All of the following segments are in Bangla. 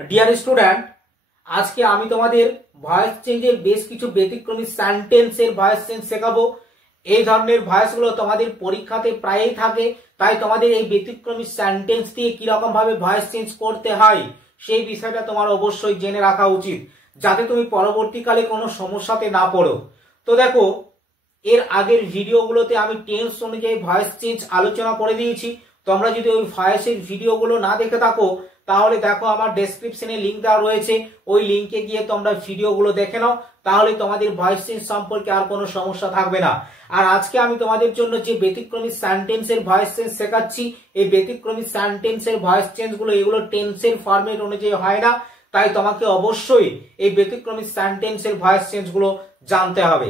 ডিয়ার স্টুডেন্ট, আজকে আমি তোমাদের ভয়েস চেঞ্জের বেশ কিছু ব্যতিক্রমী সেন্টেন্সের ভয়েস চেঞ্জ শেখাবো। এই ধরনের ভয়েসগুলো তোমাদের পরীক্ষাতে প্রায়ই থাকে, তাই তোমাদের এই ব্যতিক্রমী সেন্টেন্স দিয়ে কিরকম ভাবে ভয়েস চেঞ্জ করতে হয় সেই বিষয়টা তোমার অবশ্যই জেনে রাখা উচিত, যাতে তুমি পরবর্তীকালে কোনো সমস্যাতে না পড়ো। তো দেখো, এর আগের ভিডিওগুলোতে আমি টেন্স অনুযায়ী ভয়েস চেঞ্জ আলোচনা করে দিয়েছি। তোমরা যদি ওই ভয়েসের ভিডিওগুলো না দেখে থাকো তাহলে দেখো আমার ডেসক্রিপশনে লিংক দেওয়া রয়েছে, ওই লিংকে গিয়ে তোমরা ভিডিওগুলো দেখে নাও, তাহলে তোমাদের ভয়েস চেঞ্জ সম্পর্কে আর কোনো সমস্যা থাকবে না। আর আজকে আমি তোমাদের জন্য যে ব্যতিক্রমী সেন্টেন্সের ভয়েস চেঞ্জ শেখাচ্ছি, এই ব্যতিক্রমী সেন্টেন্সের ভয়েস চেঞ্জগুলো এগুলো টেন্সের ফরম্যাট অনুযায়ী হয় না, তাই তোমাকে অবশ্যই এই ব্যতিক্রমী সেন্টেন্সের ভয়েস চেঞ্জগুলো জানতে হবে।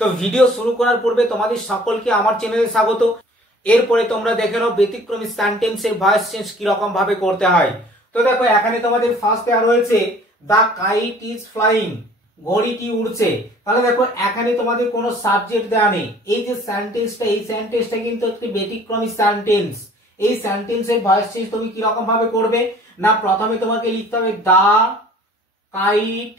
তো ভিডিও শুরু করার পূর্বে তোমাদের সকলকে আমার চ্যানেলে স্বাগত। এরপরে তোমরা দেখে নাও ব্যতিক্রমী সেন্টেন্সের ভয়েস চেঞ্জ কিরকম ভাবে করতে হয়। তো দেখো, এখানে তোমাদের ফার্স্ট দেওয়া রয়েছে দ্য কাইট ইজ ফ্লাইং, ঘড়িটি উড়ছে। তাহলে দেখো, এখানে তোমাদের কোনো সাবজেক্ট দেওয়া নেই। এই যে সেন্টেন্সটা, এই সেন্টেন্সটা কিন্তু একটি ব্যতিক্রমী সেন্টেন্স। এই সেন্টেন্সের ভয়েস চেঞ্জ তুমি কিরকম ভাবে করবে না, প্রথমে তোমাকে লিখতে হবে দ্য কাইট,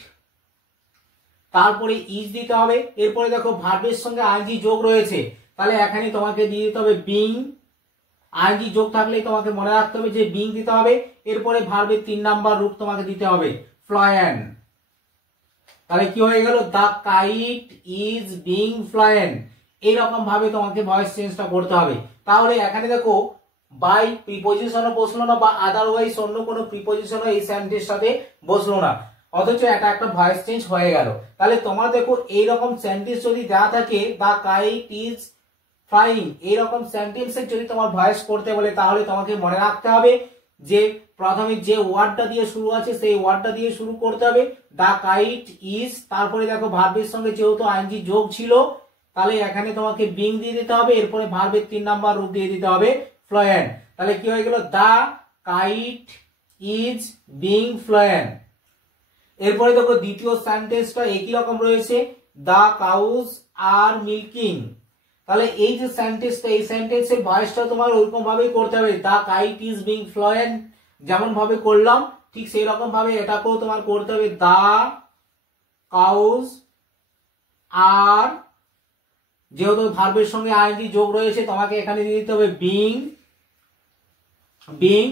তারপরে ইজ দিতে হবে। এরপরে দেখো ভার্বের সঙ্গে আইএনজি যোগ রয়েছে, তাহলে এখানে তোমাকে দিয়ে দিতে হবে বিং। আইএনজি যোগ থাকলে তোমাকে মনে রাখতে হবে যে বিং দিতে হবে। এরপরে ভার্বের 3 নাম্বার রূপ তোমাকে দিতে হবে ফ্লায়েন। তাহলে কি হয়ে গেল, দ্য কাইট ইজ বিং ফ্লায়েন। এইরকম ভাবে তোমাকে ভয়েস চেঞ্জটা করতে হবে। তাহলে এখানে দেখো, বাই প্রিপজিশনও বসলো না বা আদারওয়াইজ অন্য কোনো প্রিপজিশনও এই সেন্টেন্সের সাথে বসলো না, অথচ এটা একটা ভয়েস চেঞ্জ হয়ে গেল। তাহলে তোমার দেখো, এইরকম সেন্টেন্স যদি দেওয়া থাকে দ্য কাইট ইজ ফ্লাইং, এইরকম সেন্টেন্সের যদি তোমার ভয়েস করতে বলে, তাহলে তোমাকে মনে রাখতে হবে যে প্রথমে যে ওয়ার্ডটা দিয়ে শুরু আছে সেই ওয়ার্ডটা দিয়ে শুরু করতে হবে, দ্য কাইট ইজ। তারপরে দেখো ভার্বের সঙ্গে যেহেতু আইএনজি যোগ ছিল, তাহলে এখানে তোমাকে বিং দিয়ে দিতে হবে। এরপরে ভার্বের 3 নাম্বার রূপ দিয়ে দিতে হবে ফ্লুয়েন্ট। তাহলে কি হয়ে গেল, the kite is being fluent. এরপরে দেখো দ্বিতীয় সেন্টেন্সটা একই রকম রয়েছে, দ্য কাউজ আর মিল্কিং। তাহলে এই যে সেন্টেন্সটা, এই সেন্টেন্সের ভয়েসটা তোমার ওইরকম ভাবেই করতে হবে, the kite is being fluent যেমন ভাবে করলাম ঠিক সেই রকম ভাবে এটাকেও তোমার করতে হবে, দ্য কাউজ আর, যেহেতু ভার্বের সঙ্গে আইএনজি যোগ রয়েছে তোমাকে এখানে দিয়ে দিতে হবে বিং বিং।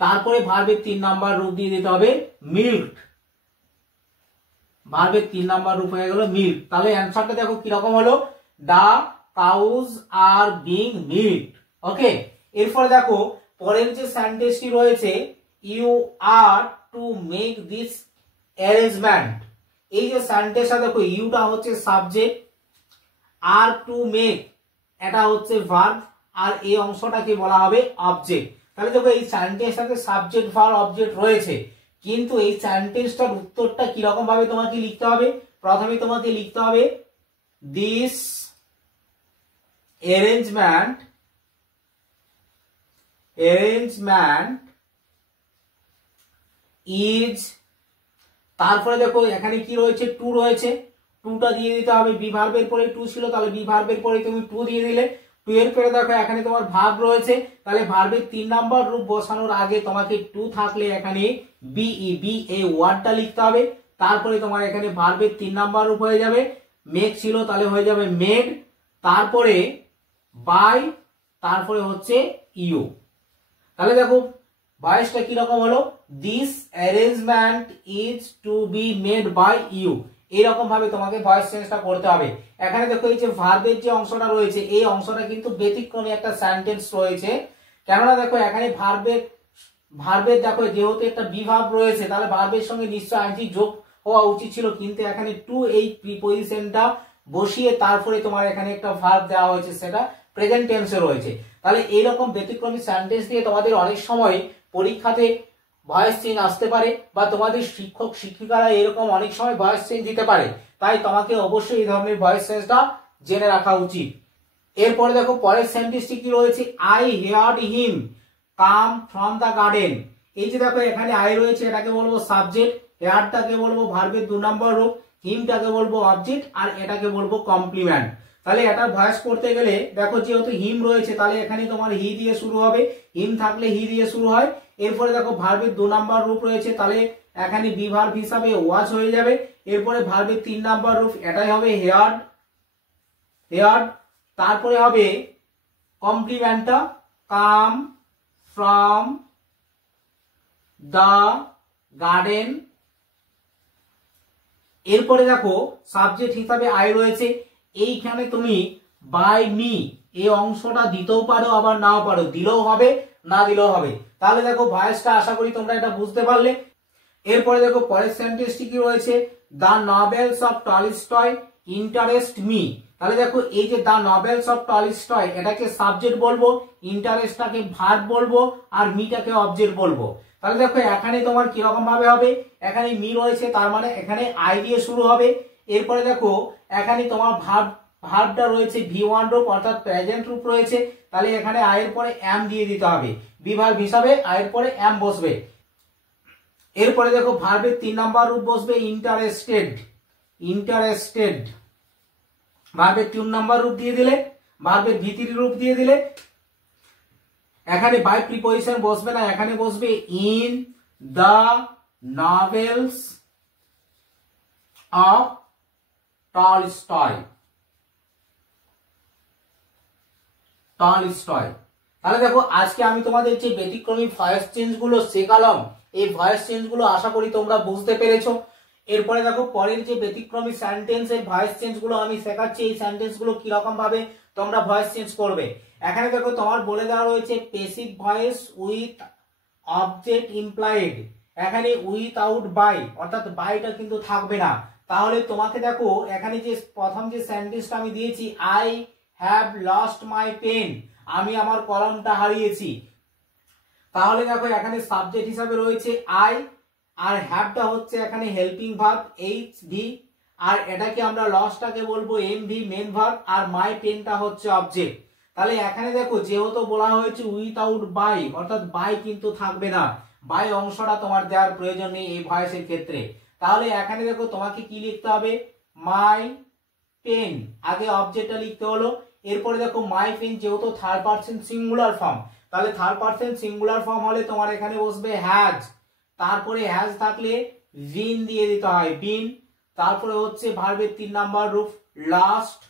তারপরে ভার্বের 3 নাম্বার রূপ দিয়ে দিতে হবে মিল্ক। ভার্বের 3 নাম্বার রূপ হয়ে গেল মিল্ক। তাহলে অ্যান্সারটা দেখো কিরকম হলো, the cows are being milk. Okay, এরপরে দেখো পরের যে সেন্টেন্সটি রয়েছে, you are to make this arrangement. এই যে সেন্টেন্সটা দেখো, ইউটা হচ্ছে সাবজেক্ট, আর টু মেক এটা হচ্ছে ভার্ব, আর এই অংশটাকে বলা হবে অবজেক্ট। তাহলে দেখো, এই সেন্টেন্সটাতে সাবজেক্ট ভার্ব অবজেক্ট রয়েছে, কিন্তু এই সেন্টেন্সটার উত্তরটা কিরকম ভাবে তোমাকে লিখতে হবে। প্রথমে তোমাকে লিখতে হবে দিস অ্যারেঞ্জমেন্ট ইজ। তারপরে দেখো এখানে কি রয়েছে, টু রয়েছে, টুটা দিয়ে দিতে হবে। বি ভার্বের পরে টু ছিল, তাহলে বি ভার্বের পরে তুমি টু দিয়ে দিলে। টু এর পরে দেখো এখানে তোমার ভার্ব রয়েছে, তাহলে ভার্বের 3 নাম্বার রূপ বসানোর আগে তোমাকে টু থাকলে এখানে বিই, বি এই ওয়ার্ডটা লিখতে হবে। তারপরে তোমার এখানে ভার্বের 3 নাম্বার রূপ হয়ে যাবে, মেক ছিল তাহলে হয়ে যাবে মেড, তারপরে বাই, তারপরে হচ্ছে ইউ। তাহলে দেখো ভয়েসটা কিরকম হলো, this arrangement is to be made by you. এইরকম ভাবে তোমাকে ভয়েস চেঞ্জটা করতে হবে। এখানে দেখো এই যে ভার্বের যে অংশটা রয়েছে, এই অংশটা কিন্তু ব্যতিক্রমী একটা সেন্টেন্স রয়েছে। কেননা দেখো এখানে ভার্বের দেখো যেহেতু একটা বি ভার্ব রয়েছে, তাহলে ভার্বের সঙ্গে নিশ্চয় আইএনজি যোগ হওয়া উচিত ছিল, কিন্তু এখানে টু এই প্রিপজিশনটা বসিয়ে তারপরে তোমার এখানে একটা ভার্ব দেওয়া হয়েছে, সেটা প্রেজেন্ট টেন্সে রয়েছে। তাহলে এইরকম ব্যতিক্রমী সেন্টেন্স দিয়ে তোমাদের অনেক সময় পরীক্ষাতে ভয়েস চেঞ্জ আসতে পারে, বা তোমাদের শিক্ষক শিক্ষিকারা এরকম অনেক সময় ভয়েস চেঞ্জ দিতে পারে, তাই তোমাকে অবশ্যই এই ধরনের ভয়েস চেঞ্জটা জেনে রাখা উচিত। এরপরে দেখো পরের সেন্টেন্সটি কি রয়েছে, I heard him come from the garden. এই যে দেখো এখানে আই রয়েছে, এটাকে বলবো সাবজেক্ট, হেয়ারটাকে বলবো ভার্বের 2 নাম্বার রূপ, হিমটাকে বলবো অবজেক্ট, আর এটাকে বলবো কমপ্লিমেন্ট। তাহলে এটা ভয়েস করতে গেলে দেখো যেহেতু হিম রয়েছে, তাহলে এখানে তোমার হি দিয়ে শুরু হবে, হিম থাকলে হি দিয়ে শুরু হয়। এরপরে দেখো ভার্বের 2 নাম্বার রূপ রয়েছে, তাহলে এখানে বি ভার্ব হিসাবে ওয়াচ হয়ে যাবে। এরপরে ভার্বের 3 নাম্বার রূপ এটাই হবে হেয়ার্ড, হেয়ার্ড। তারপরে হবে কমপ্লিমেন্টটা কাম ফ্রম দা গার্ডেন। এরপরে দেখো সাবজেক্ট হিসাবে আই রয়েছে, এইখানে তুমি বাই মি এই অংশটা দিতেও পারো আবার নাও পারো, দিলেও হবে না দিলেও হবে। তাহলে দেখো ভয়েসটা আশা করি তোমরা এটা বুঝতে পারলে। এরপরে দেখো পরের সেন্টেন্সটি কি রয়েছে, the novels of Tolstoy interest me. তাহলে দেখো এই যে দ্য নভেলস অফ টলস্টয় এটাকে সাবজেক্ট বলবো, ইন্টারেস্টটাকে ভার্ব বলবো, আর মিটাকে অবজেক্ট বলবো। তাহলে দেখো এখানে তোমার কিরকম ভাবে হবে, এখানে মি রয়েছে তার মানে এখানে আই দিয়ে শুরু হবে। এরপরে দেখো এখানে তোমার ভার্বটা রয়েছে ভি1 রূপ অর্থাৎ প্রেজেন্ট রূপ রয়েছে, তাহলে এখানে আই এর পরে এম দিয়ে দিতে হবে, বি ভার্ব হিসাবে আই এর পরে এম বসবে। এরপরে দেখো ভার্বের 3 নাম্বার রূপ বসবে ইন্টারেস্টেড, ইন্টারেস্টেড। ভার্বের 3 নাম্বার রূপ দিয়ে দিলে, ভার্বের ভি3 রূপ দিয়ে দিলে, এখানে বাই প্রিপজিশন বসবে না, এখানে বসবে in the novels of Tolstoy, Tolstoy. তাহলে দেখো আজকে আমি তোমাদের যে ব্যতিক্রমী ভয়েস চেঞ্জ গুলো শেখালাম, এই ভয়েস চেঞ্জ গুলো আশা করি তোমরা বুঝতে পেরেছো। এরপরে দেখো পরের যে ব্যতিক্রমী সেন্টেন্স এর ভয়েস চেঞ্জ গুলো আমি শেখাচ্ছি, এই সেন্টেন্স গুলো কিরকম ভাবে তোমরা ভয়েস চেঞ্জ করবে। এখানে দেখো তোমার বলে দেওয়া রয়েছে passive voice with object employed, এখানে উইথআউট বাই অর্থাৎ বাইটা কিন্তু থাকবে না। তাহলে তোমাকে দেখো এখানে যে প্রথম যে সেন্টেন্সটা আমি দিয়েছি I have lost my pen, আমি আমার কলমটা হারিয়েছি। তাহলে দেখো এখানে সাবজেক্ট হিসাবে রয়েছে আই, আর হ্যাভটা হচ্ছে এখানে হেল্পিং ভার্ব এইচ ভি, আর এটাকে আমরা লস্টটাকে বলবো এম ভি মেন ভার্ব, আর মাই পেনটা হচ্ছে অবজেক্ট। তাহলে এখানে দেখো যেহেতু বলা হয়েছে উইথআউট বাই অর্থাৎ বাই কিন্তু থাকবে না, বাই অংশটা তোমার দেওয়ার প্রয়োজন নেই এই ভয়েসের ক্ষেত্রে। তাহলে এখানে দেখো তোমাকে কি লিখতে হবে, মাই পেন, আগে অবজেক্টটা লিখতে হলো। এরপরে দেখো মাই পেন যেহেতু থার্ড পারসন সিঙ্গুলার ফর্ম, তাহলে থার্ড পারসন সিঙ্গুলার ফর্ম হলে তোমার এখানে বসবে হ্যাজ, তারপরে হ্যাজ থাকলে বিন দিয়ে দিতে হয় বিন, তারপরে হচ্ছে ভার্বের 3 নাম্বার রূপ lost,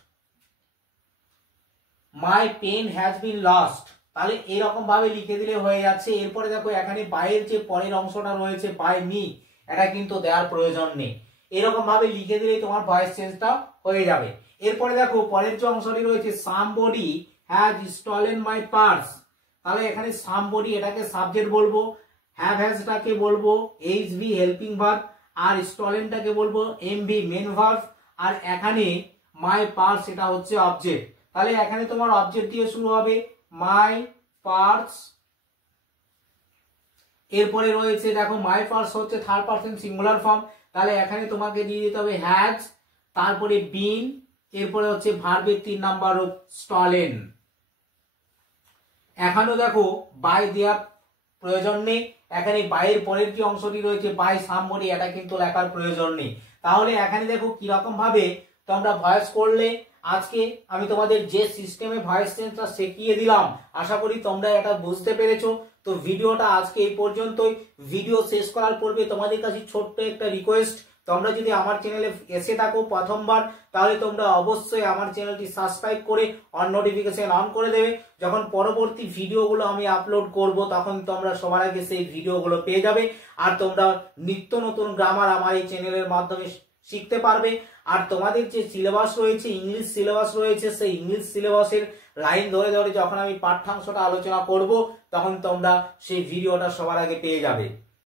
my pen has been lost. তাহলে এরকম ভাবে লিখে দিলে হয়ে যাচ্ছে। এরপরে দেখো এখানে বাইয়ের যে পরের অংশটা রয়েছে বাই মি, এটা কিন্তু দেওয়ার প্রয়োজন নেই, এরকম ভাবে লিখে দিলেই তোমার ভয়েস চেঞ্জটা হয়ে যাবে। এরপরে দেখো পরের যে অংশটি রয়েছে somebody has stolen my purse, তাহলে এখানে সামবডি এটাকে সাবজেক্ট বলবো, হ্যাভ হ্যাজটাকে বলবো এইচ ভি হেল্পিং ভার্ব, আর স্টলেনটাকে বলবো এম ভি মেন ভার্ব, আর এখানে মাই পার্স এটা হচ্ছে অবজেক্ট। তাহলে এখানে তোমার অবজেক্ট দিয়ে শুরু হবে মাই পার্স। এরপরে রয়েছে দেখো মাই পার্স হচ্ছে থার্ড পারসন সিঙ্গুলার ফর্ম, তাহলে এখানে তোমাকে দিয়ে দিতে হবে হ্যাজ, তারপরে বিন, এরপরে হচ্ছে ভার্বের 3 নাম্বার রূপ স্টলেন। এখানেও দেখো বাই দেওয়ার প্রয়োজন নেই, এখানে বাইয়ের পরের যে অংশটি রয়েছে বাই সামবডি এটা কিন্তু লেখার প্রয়োজন নেই। তাহলে এখানে দেখো কিরকম ভাবে তোমরা ভয়েস করলে। আজকে আমি তোমাদের যে সিস্টেমে ভয়েস চেঞ্জটা শিখিয়ে দিলাম আশা করি তোমরা এটা বুঝতে পেরেছো। তো ভিডিওটা আজকে এই পর্যন্তই। ভিডিও শেষ করার পূর্বে তোমাদের কাছে ছোট্ট একটা রিকোয়েস্ট, তোমরা যদি আমার চ্যানেলে এসে থাকো প্রথমবার তাহলে তোমরা অবশ্যই আমার চ্যানেলটি সাবস্ক্রাইব করে অন নোটিফিকেশন অন করে দেবে। যখন পরবর্তী ভিডিওগুলো আমি আপলোড করব তখন তোমরা সবার আগে সেই ভিডিওগুলো পেয়ে যাবে, আর তোমরা নিত্য নতুন গ্রামার আমার এই চ্যানেলের মাধ্যমে শিখতে পারবে। আর তোমাদের যে সিলেবাস রয়েছে ইংলিশ সিলেবাস রয়েছে, সেই ইংলিশ সিলেবাসের লাইন ধরে ধরে যখন আমি পাঠ্যাংশটা আলোচনা করব তখন তোমরা সেই ভিডিওটা সবার আগে পেয়ে যাবে।